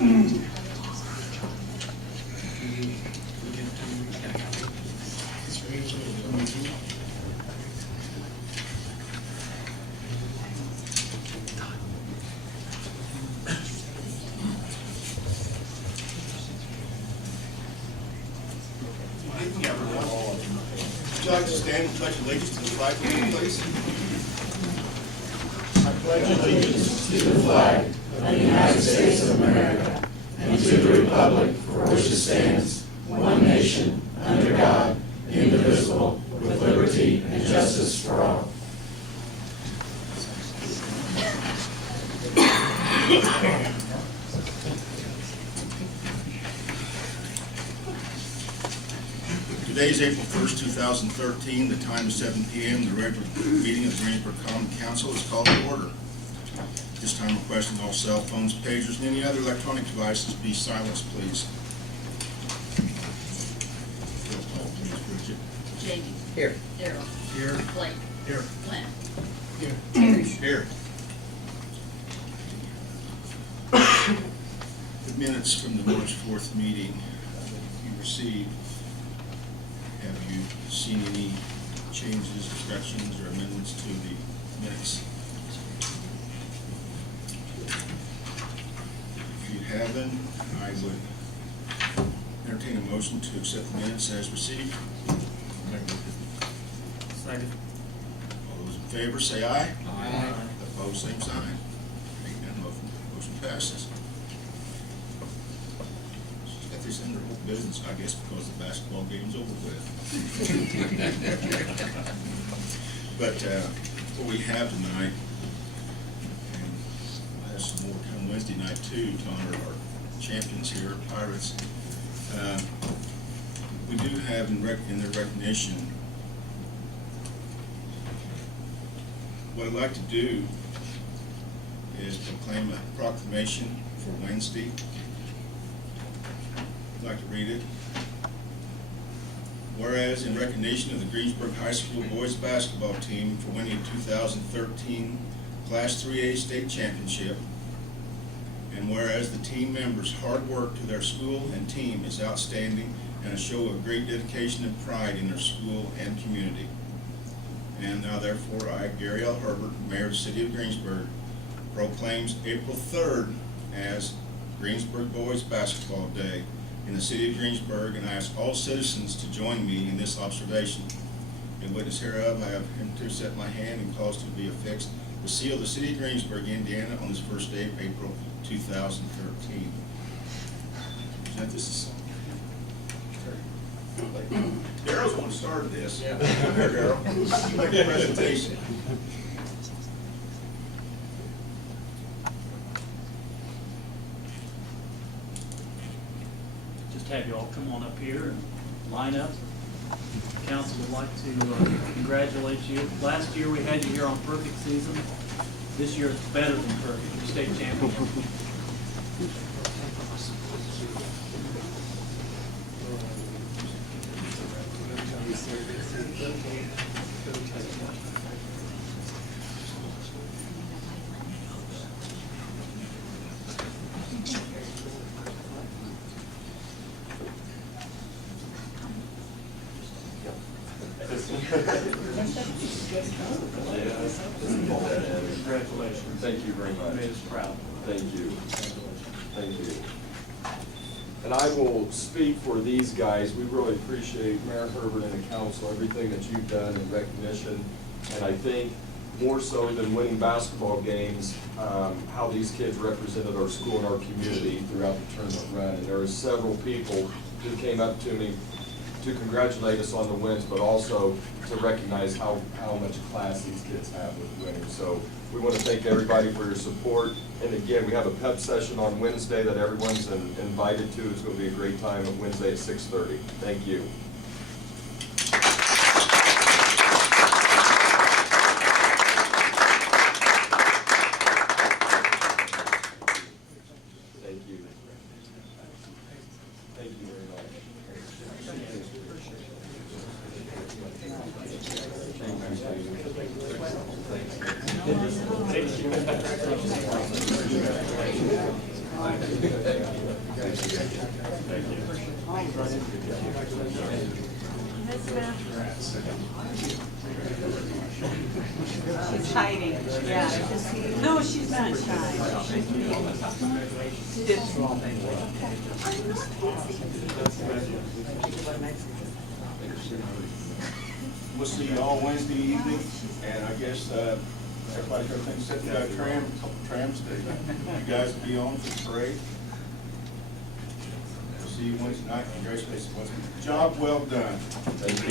Would you like to stand and pledge allegiance to the flag, please? I pledge allegiance to the flag of the United States of America and to the republic for which it stands, one nation, under God, indivisible, with liberty and justice for all. Today is April 1st, 2013. The time is 7 p.m. The regular meeting of the Greensburg Common Council is called to order. This time requesting all cell phones, pagers, and any other electronic devices be silenced, please. Roll call, please, Bridget. Jamie. Here. Daryl. Here. Blake. Here. Glenn. Here. Terry. Here. The minutes from the March 4th meeting you received. Have you seen any changes, corrections, or amendments to the minutes? If you haven't, I would entertain a motion to accept the minutes as received. Second. All those in favor say aye. Aye. Opposed, same sign. Hearing none, motion passes. She's got this under whole business, I guess, because the basketball game's over with. But what we have tonight, and we'll have some more come Wednesday night too, to honor our champions here, Pirates. We do have in their recognition. What I'd like to do is proclaim a proclamation for Wednesday. I'd like to read it. Whereas in recognition of the Greensburg High School boys basketball team for winning the 2013 Class 3A state championship, and whereas the team members' hard work to their school and team is outstanding and a show of great dedication and pride in their school and community. And now therefore I, Gary L. Herbert, Mayor of the City of Greensburg, proclaims April 3rd as Greensburg Boys Basketball Day in the City of Greensburg, and I ask all citizens to join me in this observation. In witness hereof, I have interset my hand and caused to be affixed the seal of the City of Greensburg, Indiana, on this first day of April 2013. Present this as Daryl's one started this. Yeah. Come here, Daryl. Make a presentation. Just have you all come on up here and line up. The council would like to congratulate you. Last year we had you here on perfect season. This year it's better than perfect. You're state champion. Congratulations. Thank you very much. You made us proud. Thank you. Thank you. And I will speak for these guys. We really appreciate Mayor Herbert and the council, everything that you've done in recognition. And I think more so than winning basketball games, how these kids represented our school and our community throughout the tournament run. And there were several people who came up to me to congratulate us on the wins, but also to recognize how much class these kids have with winning. So we want to thank everybody for your support. And again, we have a pep session on Wednesday that everyone's invited to. It's going to be a great time on Wednesday at 6:30. Thank you. Thank you. Thank you very much. She's hiding, yeah. No, she's not shy. We'll see you all Wednesday evening, and I guess, everybody's got things set. We got a couple trams today. You guys will be on for the parade. We'll see you Wednesday night. Congratulations, Wednesday. Job well done. Thank you.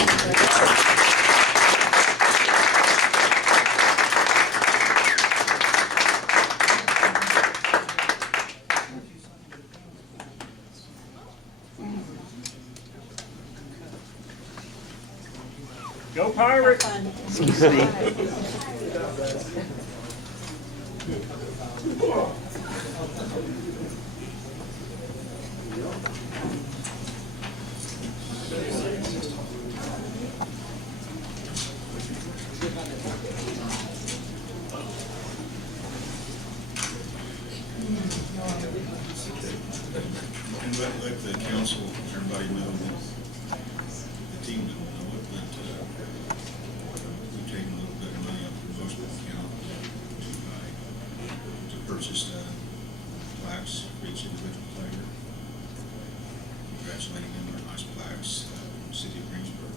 Go Pirates! And let the council, everybody know that, the team don't know it, but we've taken a little bit of money out of the promotional account to purchase plaques for each individual player. Congratulating them on nice plaques from the city of Greensburg.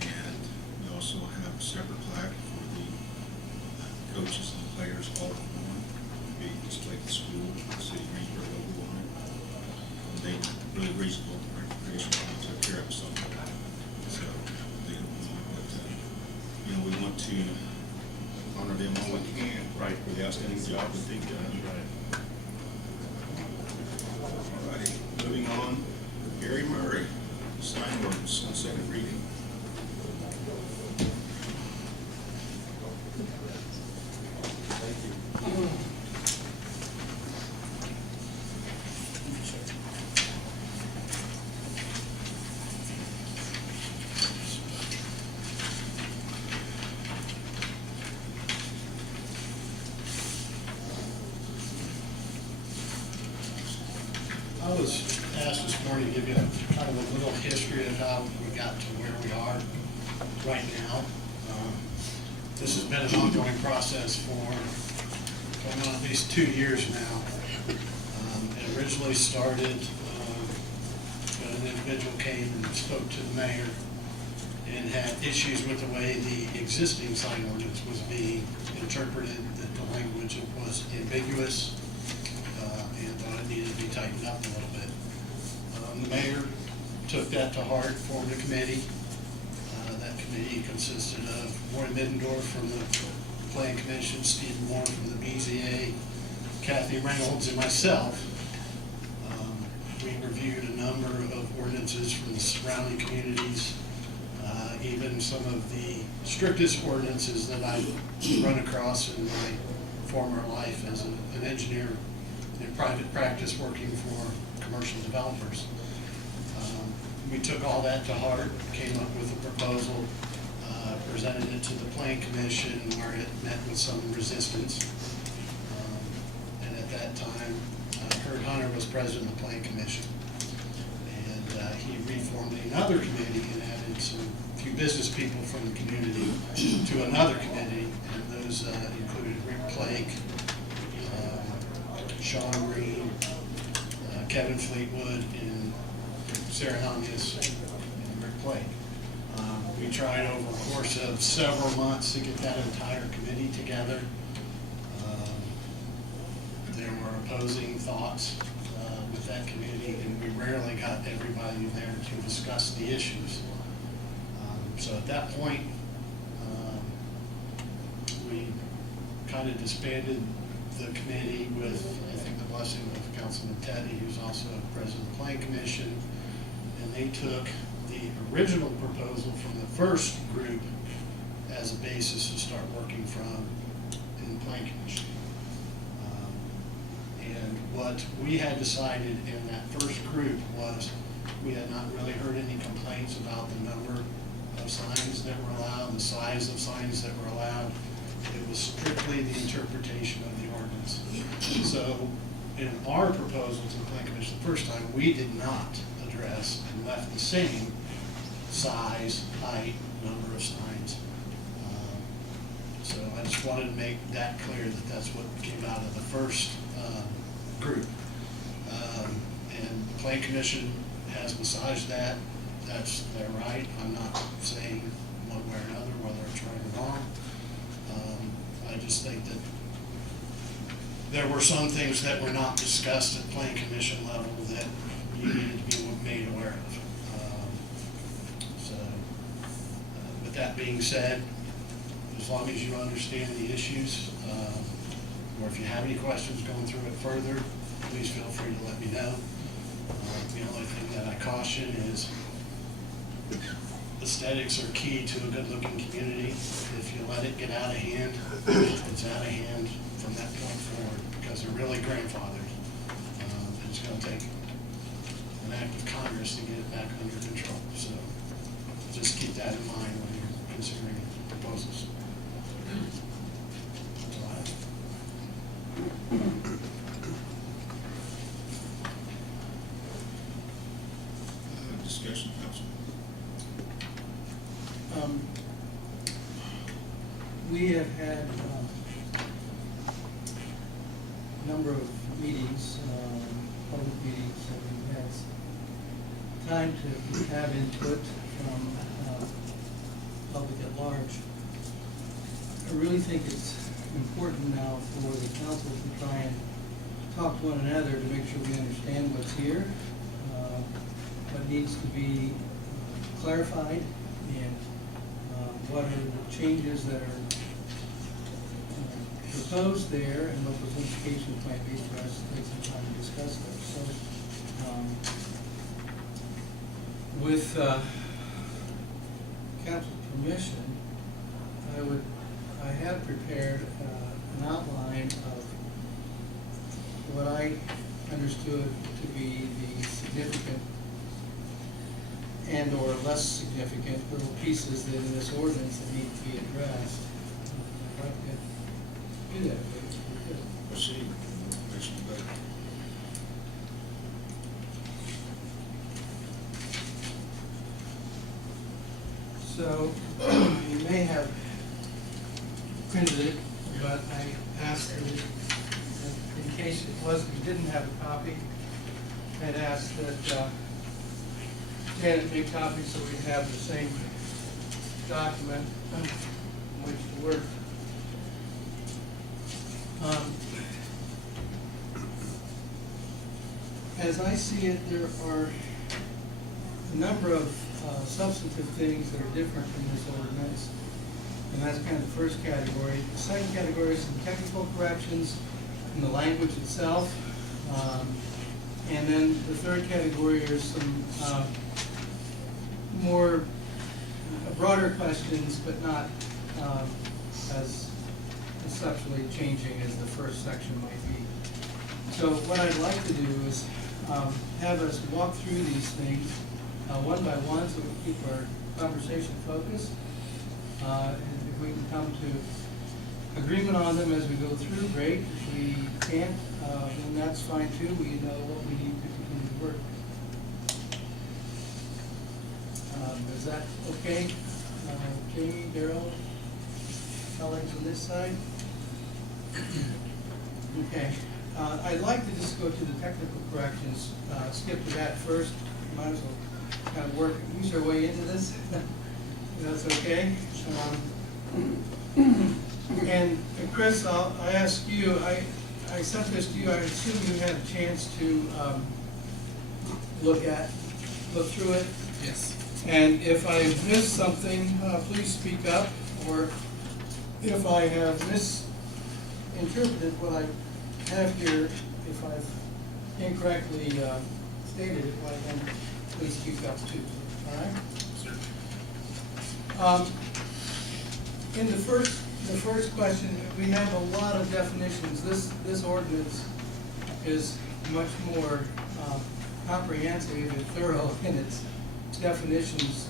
And we also have a separate plaque for the coaches and the players all in one. Be displayed at the school, the city of Greensburg logo on it. They really reasonable recreation, took care of us on that. So they don't know, but we want to honor them all we can, right, for the outstanding job that they've done. Right. All righty, moving on. Gary Murray, sign ordinance on second reading. Thank you. I was asked this morning to give you kind of a little history of how we got to where we are right now. This has been an ongoing process for going on at least 2 years now. It originally started when an individual came and spoke to the mayor and had issues with the way the existing sign ordinance was being interpreted, that the language was ambiguous, and thought it needed to be tightened up a little bit. The mayor took that to heart, formed a committee. That committee consisted of Roy Middendorf from the Planning Commission, Steve Moore from the BZA, Kathy Reynolds, and myself. We reviewed a number of ordinances from the surrounding communities, even some of the strictest ordinances that I've run across in my former life as an engineer in private practice working for commercial developers. We took all that to heart, came up with a proposal, presented it to the Planning Commission, where it met with some resistance. And at that time, Kurt Hunter was president of the Planning Commission. And he reformed another committee and added few business people from the community to another committee, and those included Rick Blake, Sean Green, Kevin Fleetwood, and Sarah Helmuth, and Rick Blake. We tried over a course of several months to get that entire committee together. There were opposing thoughts with that committee, and we rarely got everybody there to discuss the issues. So at that point, we kind of disbanded the committee with, I think, the blessing of Councilman Tebbe, who's also president of the Planning Commission, and they took the original proposal from the first group as a basis to start working from in the Planning Commission. And what we had decided in that first group was we had not really heard any complaints about the number of signs that were allowed, the size of signs that were allowed. It was strictly the interpretation of the ordinance. So in our proposal to the Planning Commission the first time, we did not address and left the same size, height, number of signs. So I just wanted to make that clear that that's what came out of the first group. And the Plan Commission has massaged that. That's their right. I'm not saying one way or another whether it's right or wrong. I just think that there were some things that were not discussed at Plan Commission level that you needed to be made aware of. With that being said, as long as you understand the issues, or if you have any questions going through it further, please feel free to let me know. The only thing that I caution is aesthetics are key to a good-looking community. If you let it get out of hand, it's out of hand from that point forward, because they're really grandfathered. And it's going to take an act of Congress to get it back under control. So just keep that in mind when you're considering proposals. That's all I have. Discussion, Council. We have had a number of meetings, public meetings, and we've had time to have input from public at large. I really think it's important now for the council to try and talk to one another to make sure we understand what's here, what needs to be clarified, and what are the changes that are proposed there, and what those implications might be for us to take some time to discuss those. So, with council permission, I have prepared an outline of what I understood to be the significant and or less significant little pieces that in this ordinance that need to be addressed. If I could do that, please. Proceed. Commissioner Beck. So, you may have printed it, but I asked that in case it wasn't, you didn't have a copy, I'd asked that Janet make copies so we have the same document on which to work. As I see it, there are a number of substantive things that are different in this ordinance, and that's kind of the first category. The second category is some technical corrections in the language itself, and then the third category is some more broader questions, but not as conceptually changing as the first section might be. So what I'd like to do is have us walk through these things one by one so we keep our conversation focused. And if we can come to agreement on them as we go through, great. If we can't, then that's fine too. We know what we need to continue to work. Is that okay? Jamie, Darrell, colleagues on this side? Okay. I'd like to just go to the technical corrections, skip to that first. Might as well kind of use our way into this. That's okay. And Chris, I ask you, I sent this to you, I assume you had a chance to look through it? Yes. And if I missed something, please speak up, or if I have misinterpreted what I have here, if I've incorrectly stated it, well, then please speak up too, all right? In the first question, we have a lot of definitions. This ordinance is much more comprehensive and thorough in its definitions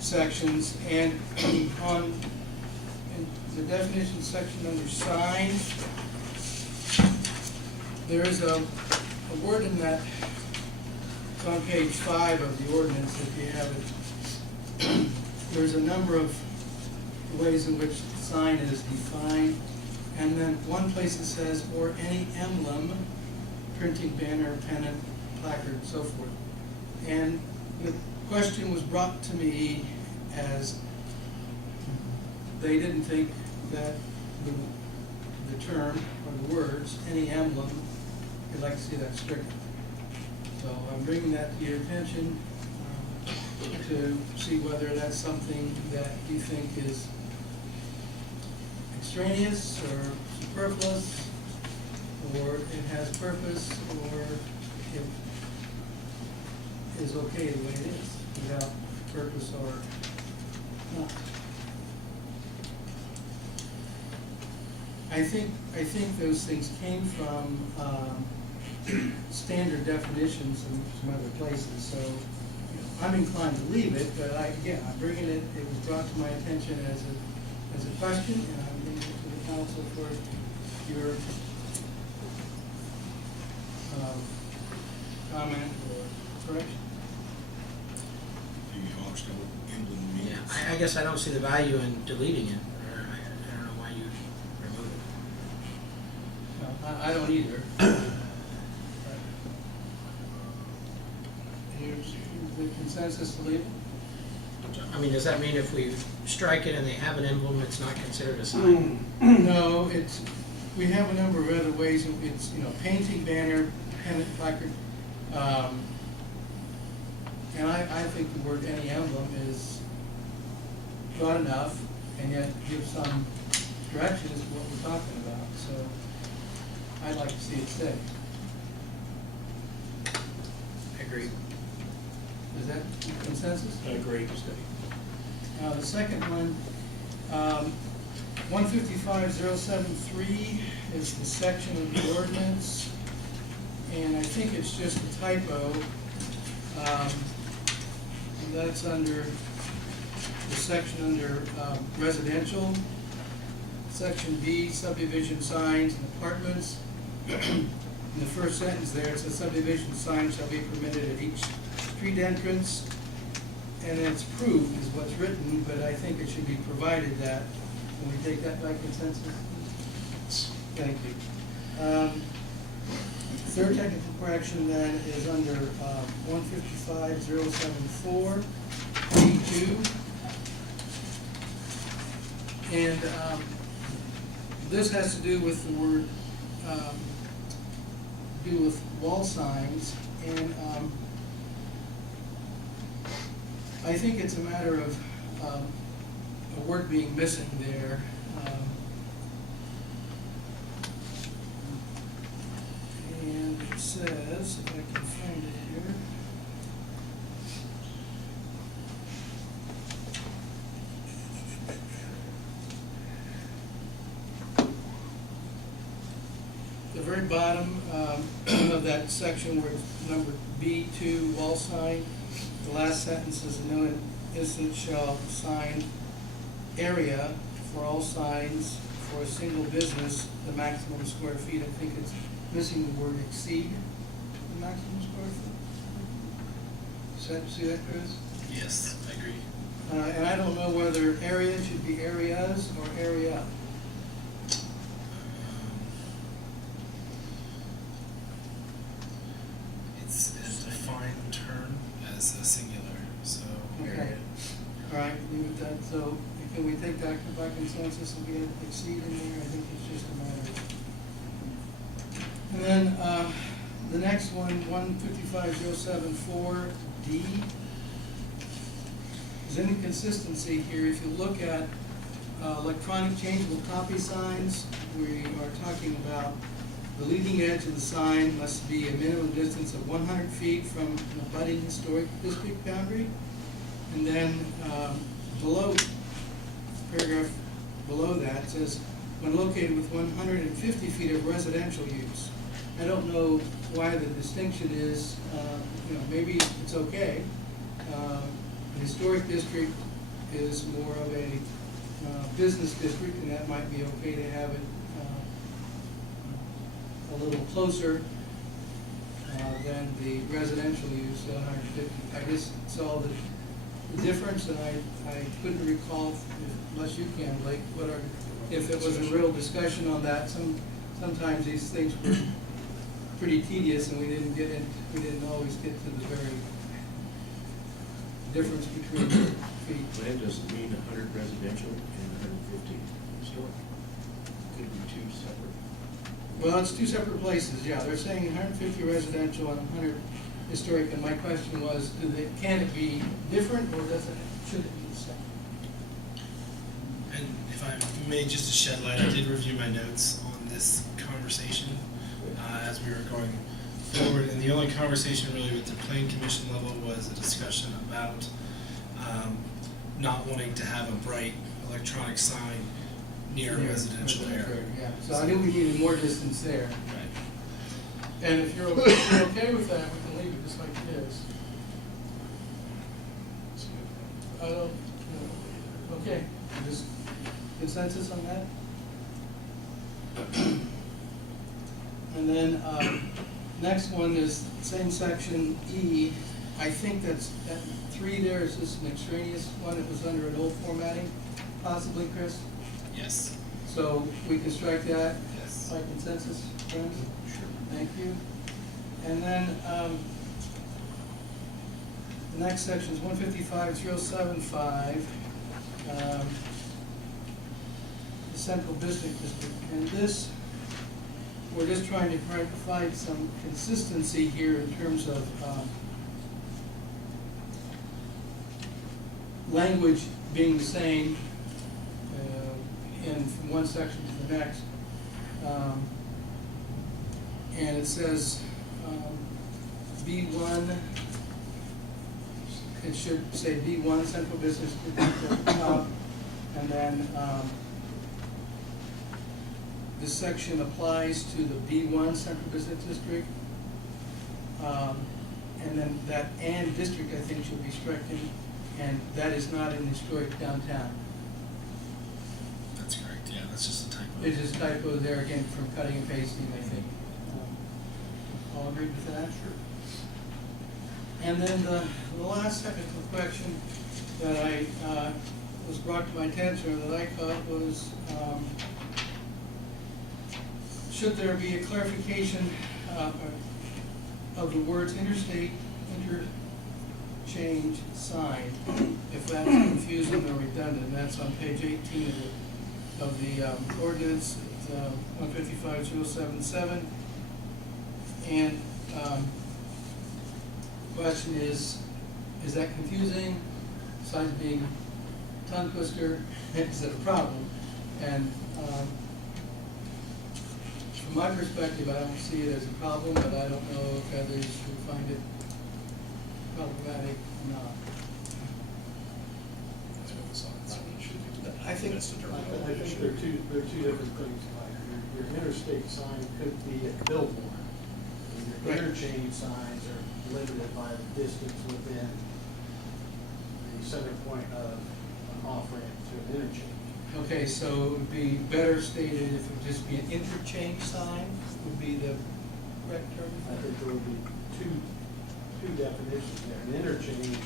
sections, and on the definition section under signs, there is a word in that on page 5 of the ordinance, if you have it. There's a number of ways in which sign is defined, and then one place it says, or any emblem, printing, banner, pennant, placard, and so forth. And the question was brought to me as they didn't think that the term or the words, any emblem, they'd like to see that stricken. So I'm bringing that to your attention to see whether that's something that you think is extraneous or superfluous, or it has purpose, or it is okay the way it is, without purpose or not. I think those things came from standard definitions in some other places, so I'm inclined to leave it, but again, I'm bringing it, it was brought to my attention as a question, and I'm bringing it to the council for your comment or correction. Do you understand what emblem means? Yeah, I guess I don't see the value in deleting it, or I don't know why you remove it. No, I don't either. The consensus to leave it? I mean, does that mean if we strike it and they have an emblem, it's not considered a sign? No, we have a number of other ways. It's, painting, banner, pennant, placard. And I think the word any emblem is broad enough and yet gives some direction as to what we're talking about. So I'd like to see it stay. Agreed. Is that consensus? I agree. The second one, 155073 is the section of the ordinance, and I think it's just a typo. And that's under the section under residential, section B, subdivision signs and apartments. In the first sentence there, it says subdivision signs shall be permitted at each street entrance, and it's proved is what's written, but I think it should be provided that. Can we take that by consensus? Thank you. Third technical correction then is under 155074, B2. And this has to do with the word, do with wall signs, and I think it's a matter of a word being missing there. And it says, if I can find it here. The very bottom of that section where it's number B2, wall sign, the last sentence is, no instance shall sign area for all signs for a single business, the maximum square feet. I think it's missing the word exceed the maximum square foot. See that, Chris? Yes, I agree. And I don't know whether area should be areas or area. It's a defined term as a singular, so. Okay. All right, leave it that. So can we take that by consensus and get exceed in there? I think it's just a matter of. And then the next one, 155074D. There's an inconsistency here. If you look at electronic changeable copy signs, we are talking about the leading edge of the sign must be a minimum distance of 100 feet from an abutting historic district boundary. And then below, paragraph below that says, when located with 150 feet of residential use. I don't know why the distinction is, maybe it's okay. The historic district is more of a business district, and that might be okay to have it a little closer. than the residential use at 150. I just saw the difference, and I couldn't recall, unless you can, Blake, if it was a real discussion on that. Sometimes these things were pretty tedious, and we didn't always get to the very difference between the feet. Land doesn't mean 100 residential and 150 historic. Could be two separate. Well, it's two separate places, yeah. They're saying 150 residential and 100 historic, and my question was, can it be different, or should it be the same? And if I may, just to shed light, I did review my notes on this conversation as we were going forward, and the only conversation really with the Plan Commission level was a discussion about not wanting to have a bright electronic sign near a residential area. Yeah, so I knew we needed more distance there. Right. And if you're okay with that, we can leave it just like it is. I don't, no. Okay, just consensus on that? And then, next one is same section E. I think that 3 there is just an extraneous one. It was under an old formatting, possibly, Chris? Yes. So we can strike that Yes. by consensus, friends? Sure. Thank you. And then, the next section is 155-075, the Central Business District. And this, we're just trying to provide some consistency here in terms of language being the same from one section to the next. And it says B1, it should say B1 Central Business District at the top, and then this section applies to the B1 Central Business District, and then that and district, I think, should be stricken, and that is not in historic downtown. That's correct. Yeah, that's just a typo. It is typo there again from cutting and pasting, I think. All agree with that? Sure. And then the last technical question that I was brought to my attention, or that I caught, was should there be a clarification of the words interstate interchange sign, if that's confusing or redundant? That's on page 18 of the ordinance, 155-077. And question is that confusing? Besides being a tongue twister, is it a problem? And from my perspective, I don't see it as a problem, but I don't know if others would find it problematic or not. I think they're two different things. Your interstate sign could be a billboard. And your interchange signs are limited by the distance within the center point of an off-ramp to an interchange. Okay, so it would be better stated if it would just be an interchange sign, would be the correct term? I think there would be two definitions there. An interchange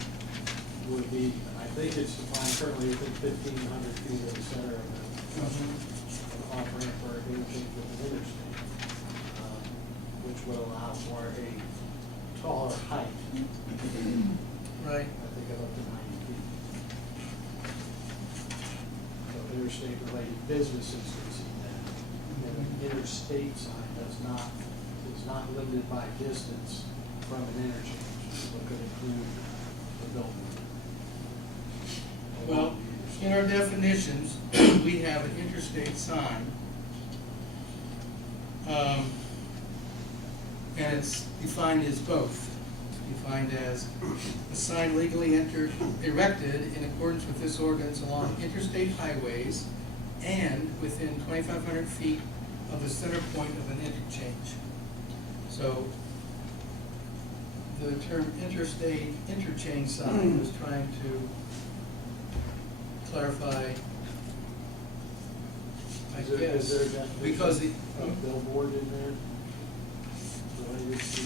would be, I think it's defined currently within 1,500 feet of the center of an off-ramp or an interchange with an interstate, which would allow for a taller height. Right. I think of up to 90 feet. So interstate related businesses can see that. And an interstate sign is not limited by distance from an interchange, so it could include the building. Well, in our definitions, we have an interstate sign. And it's defined as both. It's defined as a sign legally erected in accordance with this ordinance along interstate highways and within 2,500 feet of the center point of an interchange. So the term interstate interchange sign was trying to clarify, I Is there a guess, definition because of billboard in there? Related to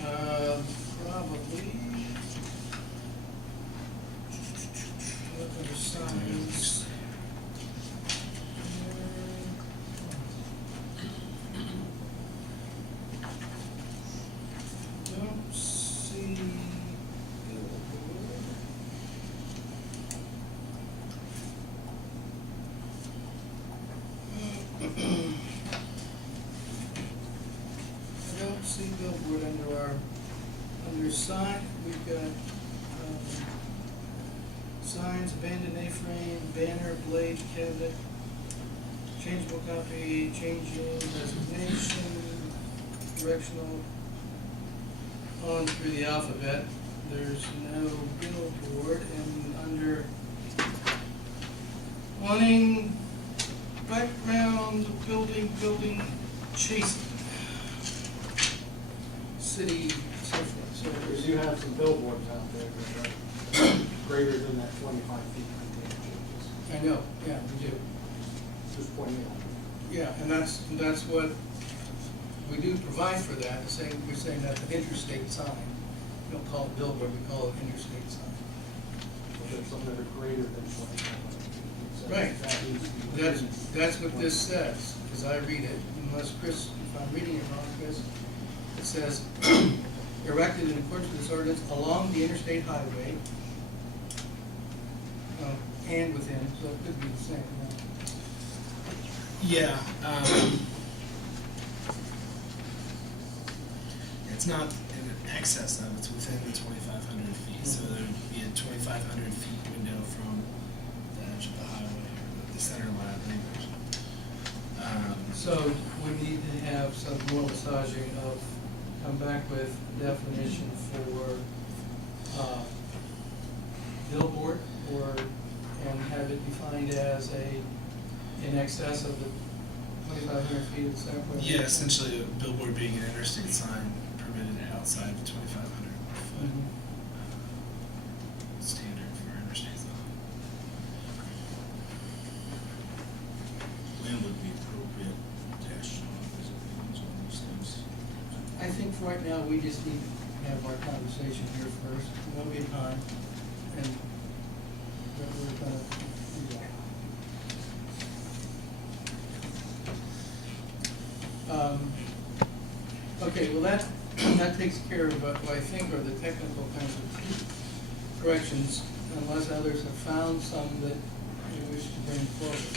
Probably. What other signs? Don't see billboard. I don't see billboard under sign. We've got signs, abandoned A-frame, banner, blade, cabinet, changeable copy, changing, resignation, directional, on through the alphabet. There's no billboard, and under awning, background, building, Chasteen. City, so forth, so We there's. do have some billboards out there that are greater than that 25 feet container changes. I know, yeah, we do. Just pointing out. Yeah, and that's what, we do provide for that, we're saying that's an interstate sign. We don't call it billboard, we call it interstate sign. So there's some that are greater than 25 feet. So Right. that needs to be That's what this says, because I read it, unless Chris, if I'm reading it wrong, Chris, it says, erected in accordance with this ordinance along the interstate highway, and within, so it could be the same, Yeah, it's not in excess of, it's within the 2,500 feet, so there would be a 2,500 feet window from the edge of the highway, or the center line, So we need to have some more massaging of, come back with definition for, billboard, or, and have it defined as in excess of the 2,500 feet of center point. Yeah, essentially a billboard being an interstate sign permitted outside the 2,500 foot Mhm. standard for interstate sign. When would be appropriate dash on these things? I think for right now, we just need to have our conversation here first, there'll be time, and then we're gonna do that. Okay, well, that takes care of what I think are the technical kinds of corrections, unless others have found some that you wish to bring forward.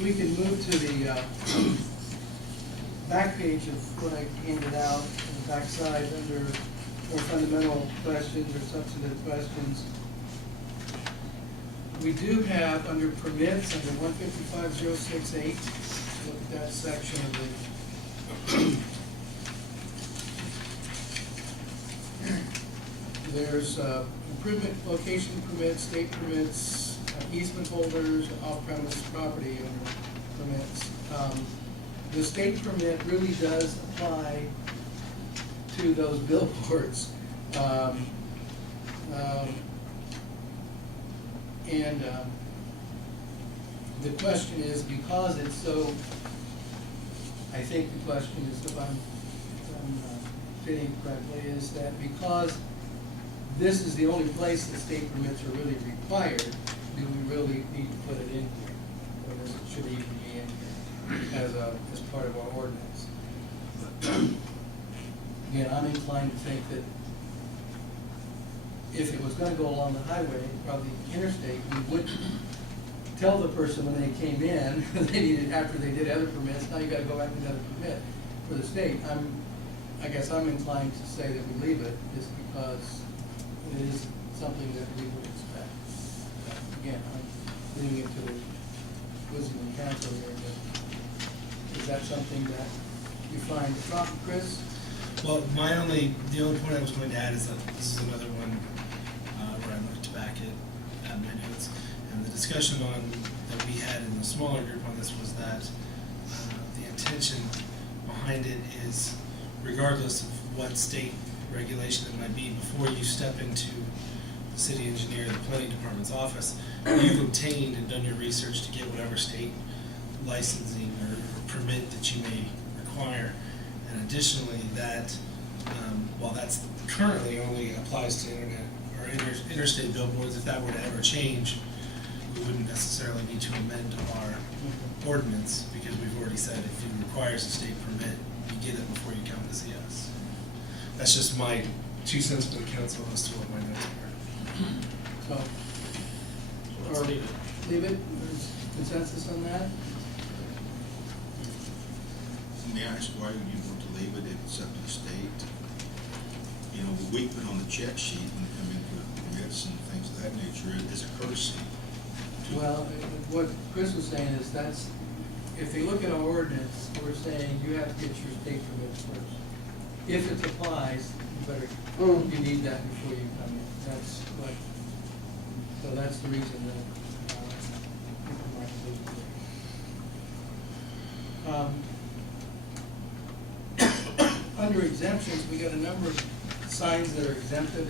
We can move to the back page of what I handed out, on the back side, under more fundamental questions or substantive questions. We do have, under permits, under 155.068, look at that section of the, there's improvement location permits, state permits, easement holders, off-premise property owner permits. The state permit really does apply to those billboards. The question is, because it's so, I think the question is, if I'm fitting correctly, is that because this is the only place that state permits are really required, do we really need to put it in here? Or does it should even be in here as part of our ordinance? Again, I'm inclined to think that if it was gonna go along the highway, probably interstate, we would tell the person when they came in, they needed, after they did other permits, now you gotta go back and get another permit for the state. I guess I'm inclined to say that we leave it, just because it is something that we would expect. Again, I'm leaving it to the wisdom and counsel here, but is that something that you find proper, Chris? Well, the only point I was going to add is that this is another one where I looked back at my notes, and the discussion that we had in the smaller group on this was that the intention behind it is, regardless of what state regulation it might be, before you step into the city engineer, the planning department's office, you've obtained and done your research to get whatever state licensing or permit that you may require. And additionally, that, while that's currently only applies to internet or interstate billboards, if that were to ever change, we wouldn't necessarily need to amend our ordinance, because we've already said if it requires a state permit, you get it before you come to see us. That's just my 2 cents for the council as to what my notes are. So, Let's or leave it. leave it, there's consensus on that? May I ask why you want to leave it if it's up to the state? You know, we put on the check sheet when they come in for permits and things of that nature, it is a courtesy. Well, what Chris was saying is that's, if they look at our ordinance, we're saying you have to get your state permits first. If it applies, you need that before you come in. That's what, so that's the reason that, people might leave it. Under exemptions, we got a number of signs that are exempted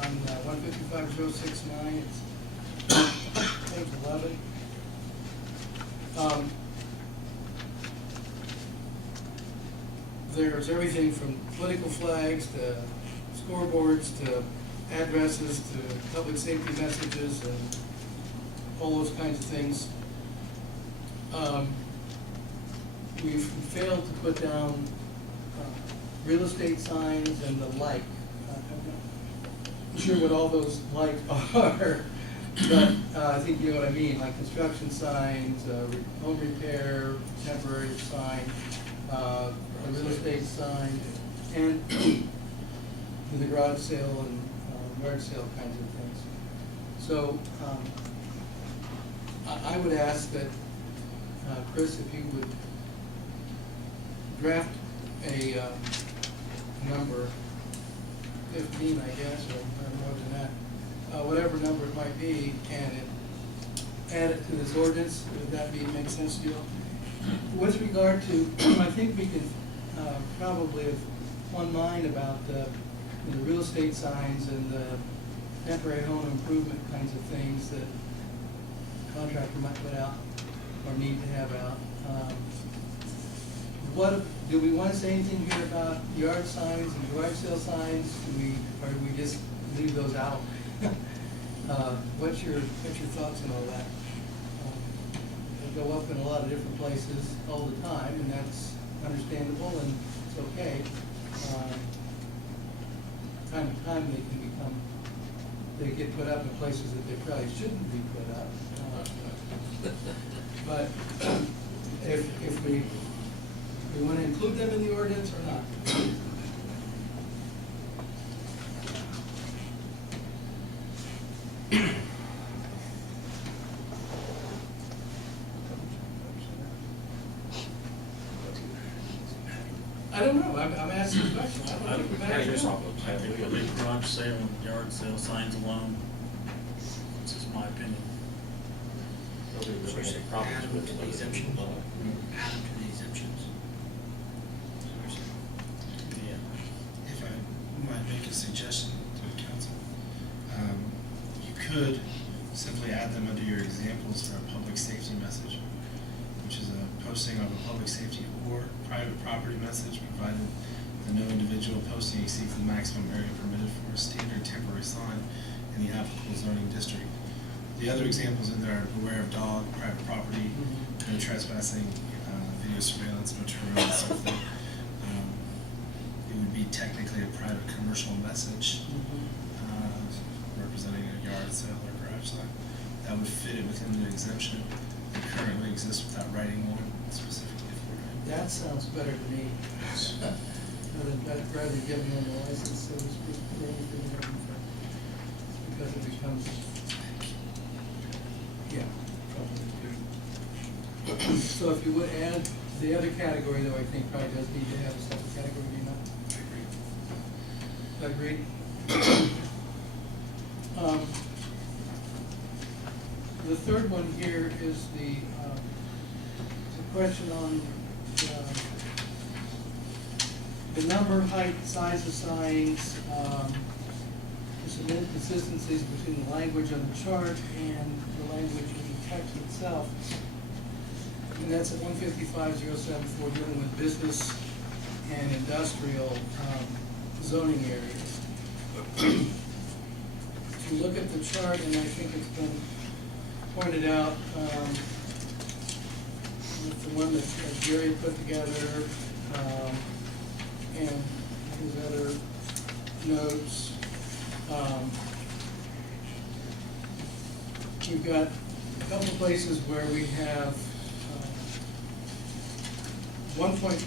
on 155.069, it's page 11. There's everything from political flags to scoreboards to addresses to public safety messages and all those kinds of things. We've failed to put down real estate signs and the like. I'm not sure what all those like are, but I think you know what I mean, like construction signs, home repair, temporary sign, a real estate sign, and the garage sale and yard sale kinds of things. So I would ask that, Chris, if you would draft a number, 15, I guess, or more than that, whatever number it might be, and add it to this ordinance. Would that make sense to you? With regard to, I think we can probably have one mind about the real estate signs and the temporary home improvement kinds of things that a contractor might put out or need to have out. Do we want to say anything here about yard signs and garage sale signs? Or do we just leave those out? What's your thoughts on all that? They go up in a lot of different places all the time, and that's understandable and it's okay. Time to time they get put up in places that they probably shouldn't be put up. But if we want to include them in the ordinance or not? I don't know, I'm asking a question. I don't think I think we'll leave garage sale and yard sale signs alone. That's just my opinion. So we say add them to the exemptions. Add them to the exemptions. Yeah. If I might make a suggestion to the council, you could simply add them under your examples for a public safety message, which is a posting of a public safety or private property message, provided that no individual posting exceeds the maximum area permitted for a standard temporary sign in the applicable zoning district. The other examples in there are beware of dog, private property, no trespassing, video surveillance, material, and so forth. It would be technically a private commercial message representing a yard sale or garage sale. That would fit it within the exemption that currently exists without writing one specifically for it. That sounds better to me. Rather than giving them a license, so to speak, for anything and everything. Because it becomes, yeah, probably. So if you would add the other category, though, I think probably does need to have a separate category, do you not? Agreed. The third one here is the question on the number, height, size of signs, some inconsistencies between the language on the chart and the language in the text itself. And that's at 155.074, dealing with business and industrial zoning areas. If you look at the chart, and I think it's been pointed out, with the one that Gary put together, and his other notes, we've got a couple places where we have 1.5,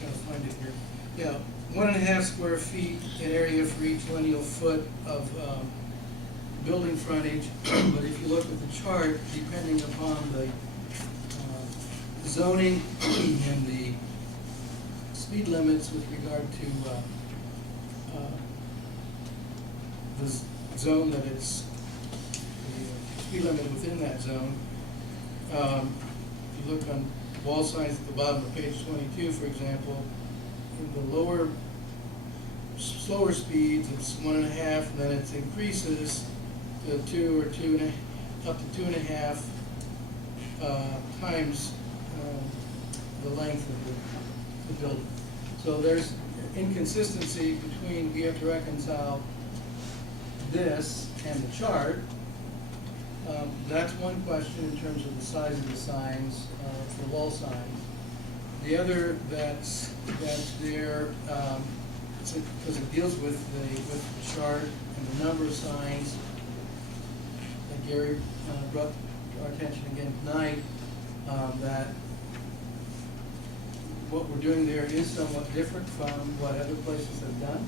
gotta find it here. Yeah, 1.5 square feet in area for each lineal foot of building frontage. But if you look at the chart, depending upon the zoning and the speed limits with regard to the zone that it's, the speed limit within that zone. If you look on wall signs at the bottom of page 22, for example, in the lower, slower speeds, it's 1.5, and then it increases to 2 or 2.5, up to 2.5 times the length of the building. So there's inconsistency between, we have to reconcile this and the chart. That's one question in terms of the size of the signs for wall signs. The other that's there, because it deals with the chart and the number of signs that Gary brought to our attention again tonight, that what we're doing there is somewhat different from what other places have done.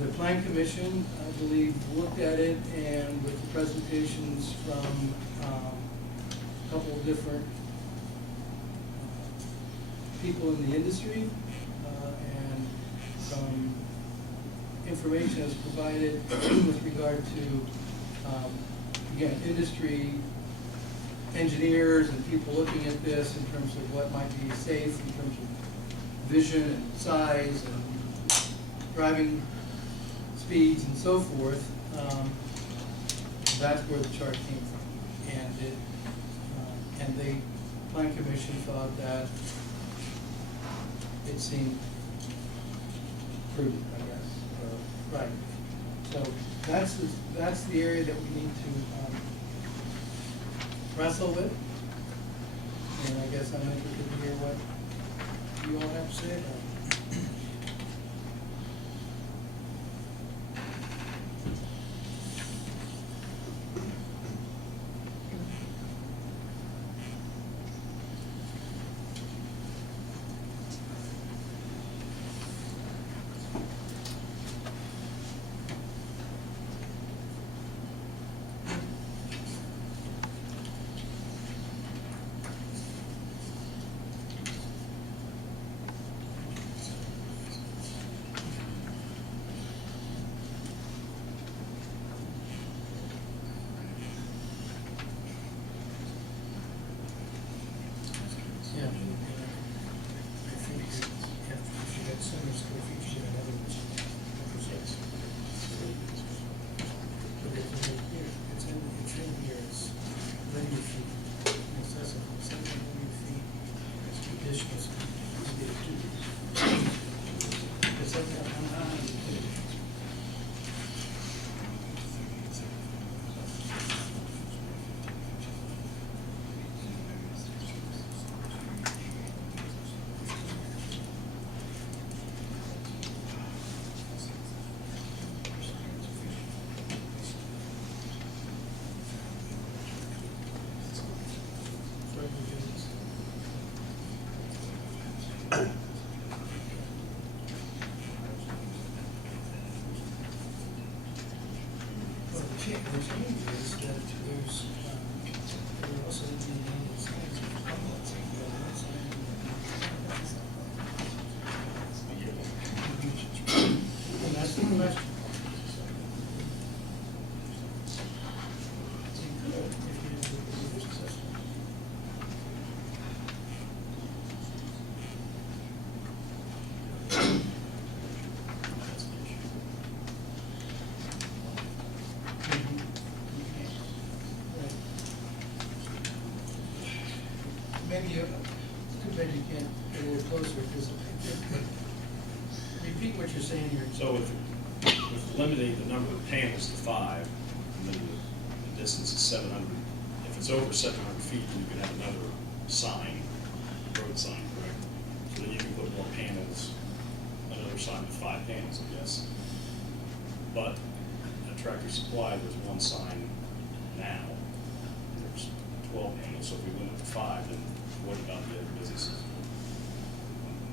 The Plan Commission, I believe, looked at it, and with the presentations from a couple of different people in the industry, and some information that's provided with regard to, again, industry engineers and people looking at this in terms of what might be safe in terms of vision and size and driving speeds and so forth. That's where the chart came from, and it and the Plan Commission thought that it seemed prudent, I guess. Right. So that's the area that we need to wrestle with, and I guess I'm interested to hear what you all have to say about it. maybe you, it's too bad you can't get a little closer, because, repeat what you're saying here. So with limiting the number of panels to 5, and then the distance is 700, if it's over 700 feet, then you can have another sign, road sign, correct? So then you can put more panels, another sign with 5 panels, I guess. But at Tractor Supply, there's one sign now, and there's 12 panels, so if we limit to 5, then what about the other businesses?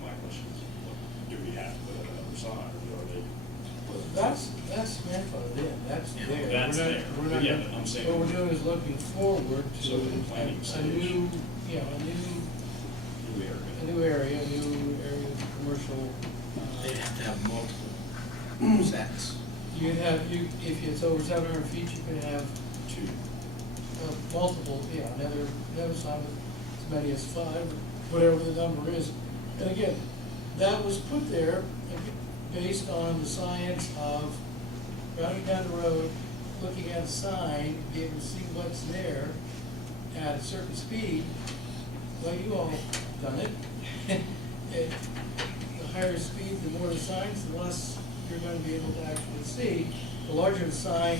My question is, what, do we have to put up another sign, or are they? That's grandfathered in, that's Yeah, there. that's We're not- there. we're not Yeah, gonna- but I'm saying- What we're doing is looking forward to So the planning a stage. new, New area. a new area of commercial. They'd have to have multiple sets. You'd have, if it's over 700 feet, you could have 2. multiple, another sign with as many as 5, whatever the number is. And again, that was put there based on the science of driving down the road, looking at a sign, be able to see what's there at a certain speed. Well, you all done it. The higher speed, the more the signs, the less you're going to be able to actually see. The larger the sign,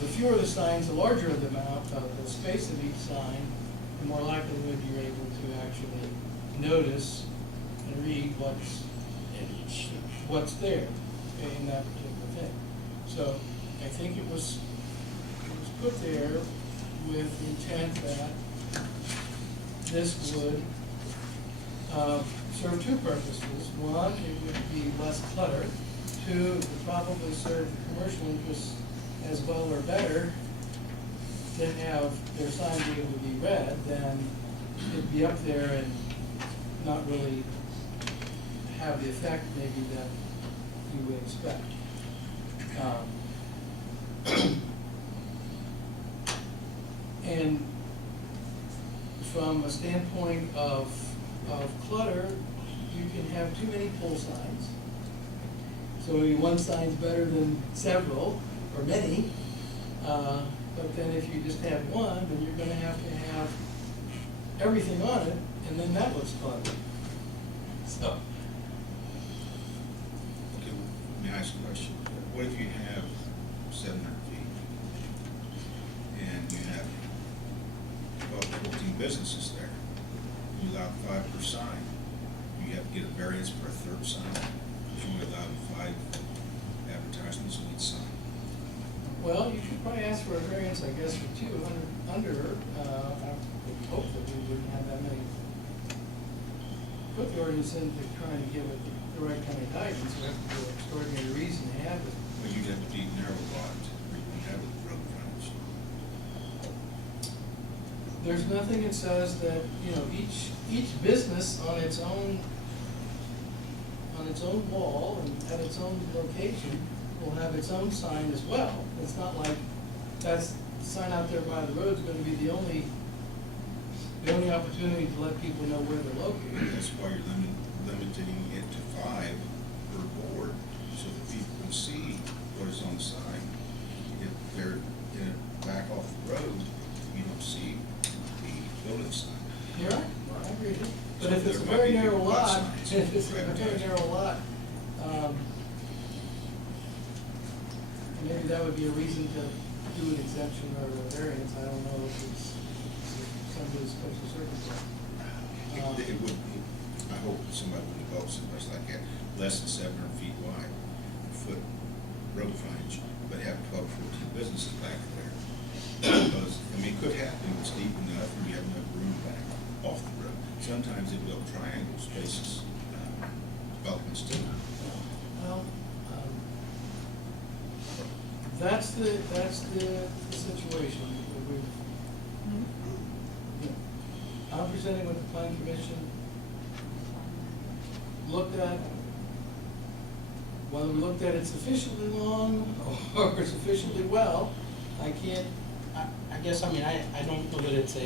the fewer the signs, the larger the amount of the space of each sign, the more likelihood you're able to actually notice and read what's there in that particular thing. So I think it was put there with the intent that this would serve 2 purposes. One, it would be less clutter. 2, it would probably serve the commercial interests as well or better to have their sign be able to be read than it'd be up there and not really have the effect maybe that you would expect. And from a standpoint of clutter, you can have too many pull signs. So maybe one sign's better than several or many, but then if you just have one, then you're gonna have to have everything on it, and then that looks cluttered. So, Okay, let me ask you a question. What if you have 700 feet and you have 12, 14 businesses there? You allow 5 per sign. You have to get a variance for a 3rd sign. You only allow 5 advertisements on each sign. well, you should probably ask for a variance, I guess, for 2 under, I would hope that we wouldn't have that many. Put the ordinance in to try and give it the right kind of guidance, we have to do an extraordinary reason to have it. Well, you'd have to be narrow lot to have a road frontage. There's nothing that says that, each business on its own wall and at its own location will have its own sign as well. It's not like that's, the sign out there by the road is gonna be the only opportunity to let people know where they're located. That's why you're limiting it to 5 per board, so that people can see what is on the sign. If they're in it back off the road, you don't see the building sign. You're right, I agree with you. But So if it's a there might very be narrow people lot, signs if it's a for very advertising. narrow lot, maybe that would be a reason to do an exemption or a variance. I don't know if it's some of the special circumstance. It would, I hope somebody would develop someplace like that, less than 700 feet wide, foot road frontage, but have 12, 14 businesses back there. Because, it could happen, it's deep enough, and you have enough room back off the road. Sometimes they build triangle spaces, developments too. Well, that's the situation that we've, I'm presenting what the planning commission looked at. Whether we looked at it sufficiently long or sufficiently well, I can't. I guess, I don't know that it's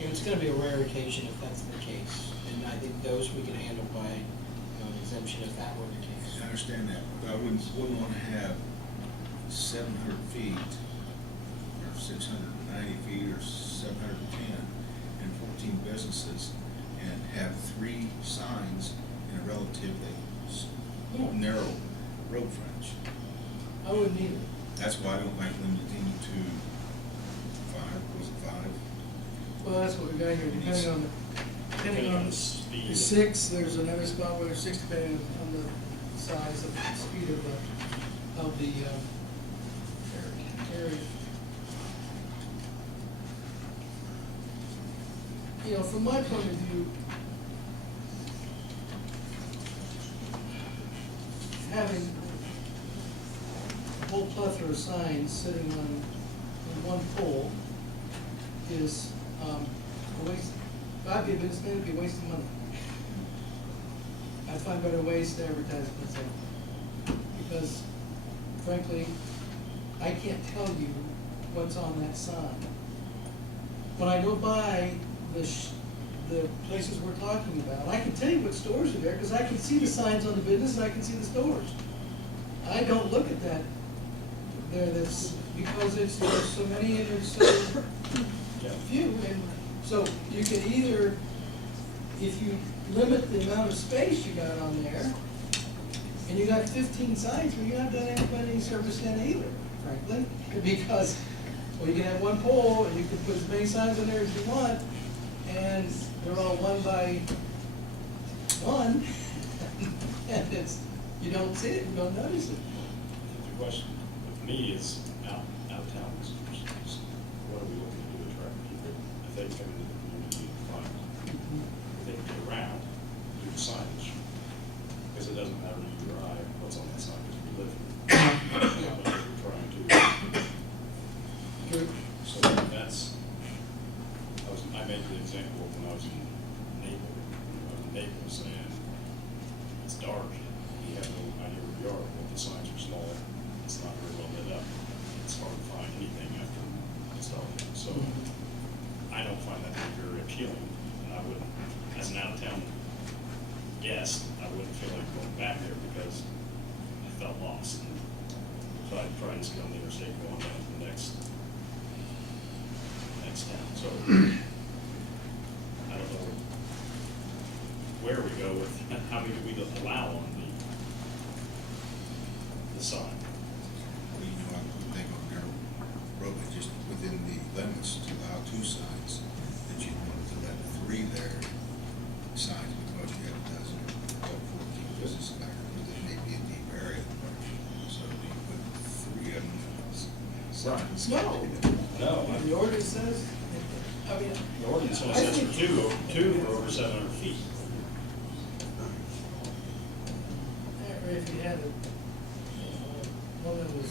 it's gonna be a rare occasion if that's the case. And I think those we can handle by exemption if that were the case. I understand that, but I wouldn't want to have 700 feet, or 690 feet, or 710 and 14 businesses and have 3 signs in a relatively narrow road frontage. I wouldn't either. That's why I don't like limiting to 5, was it 5? Well, that's what we got here, depending on the speed. the 6, there's another spot where there's 6 depending on the size of the speed of the area. You know, from my point of view, having a whole plethora of signs sitting on one pole is a waste. If I'd be a businessman, it'd be a waste of money. I'd find better ways to advertise myself. Because frankly, I can't tell you what's on that sign. When I go by the places we're talking about, I can tell you what stores are there, because I can see the signs on the business and I can see the stores. I don't look at that there, that's, because there's so many and there's so few, and so you can either, if you limit the amount of space you got on there, and you got 15 signs, well, you're not done any service then either, frankly, because, well, you can have one pole, and you can put as many signs on there as you want, and they're all 1 by 1, and it's, you don't see it, you don't notice it. The question with me is out of town visitors. What are we looking to do to attract people? If they come into the community and find, they can get around, do the signage. Because it doesn't matter to you or I what's on that sign, because we live here. We're trying to. So that's, I made the example when I was in Naples, and it's dark. You have no idea where you are. Well, the signs are small. It's not very well lit up. It's hard to find anything after it's dark. So I don't find that to be very appealing. And I wouldn't, as an out-of-town guest, I wouldn't feel like going back there because I felt lost. So I'd try and just get on the interstate going down to the next town. So I don't know where we go with how many we allow on the sign. Well, you know, I would think on narrow road, but just within the limits to allow 2 signs, that you want to let 3 there signs, because you have a dozen or 14 businesses back there, there may be a deep area. So you put 3 of them signs. No. The ordinance says, I mean. The ordinance only says for two or over 700 feet. Or if you had one that was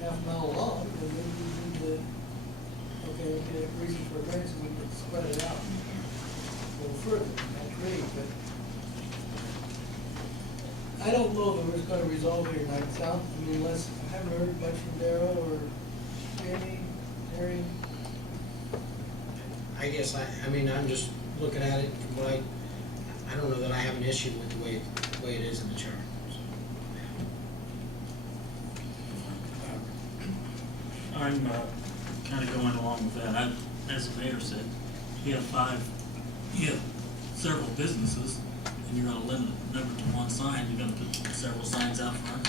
half a mile long, then maybe you need to, okay, get a reason for a variance, and we can spread it out a little further, not great, but I don't know that we're gonna resolve here tonight, South, I mean, unless, I haven't heard much from Darrell or Jamie, Terry. I guess I mean, I'm just looking at it from what I don't know that I have an issue with the way it is in the chart. I'm kind of going along with that. As the mayor said, you have several businesses, and you're gonna limit the number to 1 sign, you're gonna put several signs out front.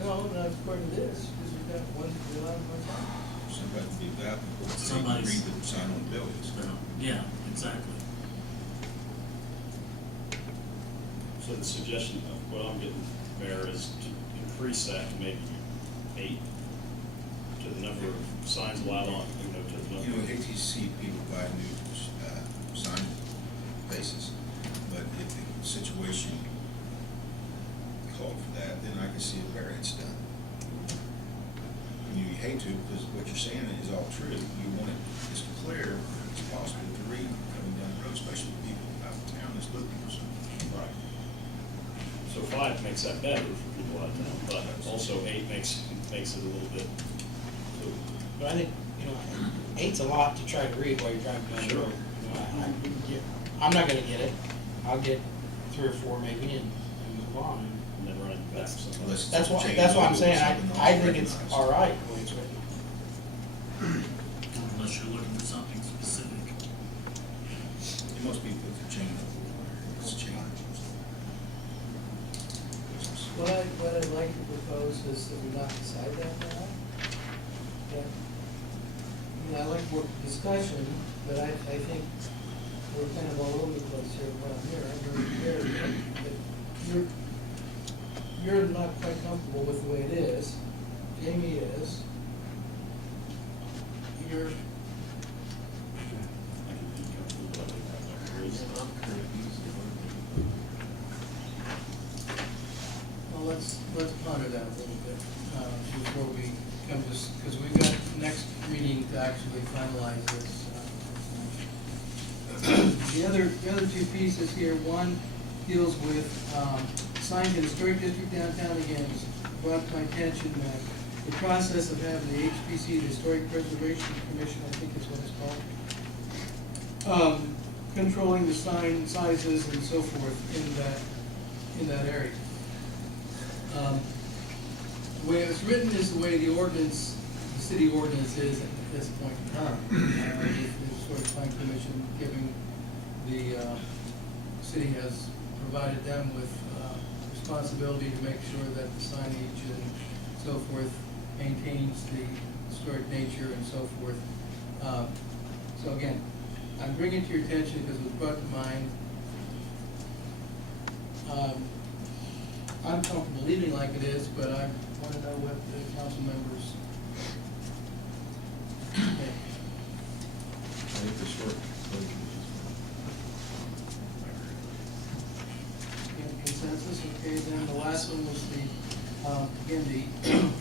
No, not according to this, because we've got one, we're allowed 1 sign. Somebody would be that, before they Somebody's- read the sign on the buildings. Yeah, exactly. So the suggestion of what I'm getting, Mayor, is to increase that to maybe 8 to the number of signs allowed on, to the number. You know, hate to see people buy new sign bases, but if the situation called for that, then I can see a variance done. You hate to, because what you're saying is all true. You want it as clear as possible to read coming down the road, especially people out of town that's looking for something. Right. So 5 makes that better for people out of town, but also 8 makes it a little bit. But I think, 8's a lot to try to read while you're driving down the Sure. road. I'm not gonna get it. I'll get 3 or 4 maybe and move on. And then run it back some. Unless it's That's a why, change that's why I'm order or saying, something I else think it's recognized. all right the way it's written. Unless you're looking for something specific. It must be with the change order. It's changed. What I'd like to propose is that we not decide that now. Yeah. I like more discussion, but I think we're kind of all over the place here around here. I'm very clear that you're not quite comfortable with the way it is. Jamie is. You're, well, let's ponder that a little bit, before we come to, because we've got next meeting to actually finalize this. The other two pieces here, one deals with, signs in historic district downtown. Again, it's brought to my attention that the process of having the HPC, the Historic Preservation Commission, I think is what it's called, controlling the sign sizes and so forth in that area. The way it's written is the way the ordinance, the city ordinance is at this point in time. The Historic Plan Commission giving the city has provided them with responsibility to make sure that the signage and so forth maintains the historic nature and so forth. So again, I'm bringing it to your attention because it was brought to mind. I'm comfortable leaving like it is, but I want to know what the council members think. I think the short version is Consensus, okay, then the last one was the, again, the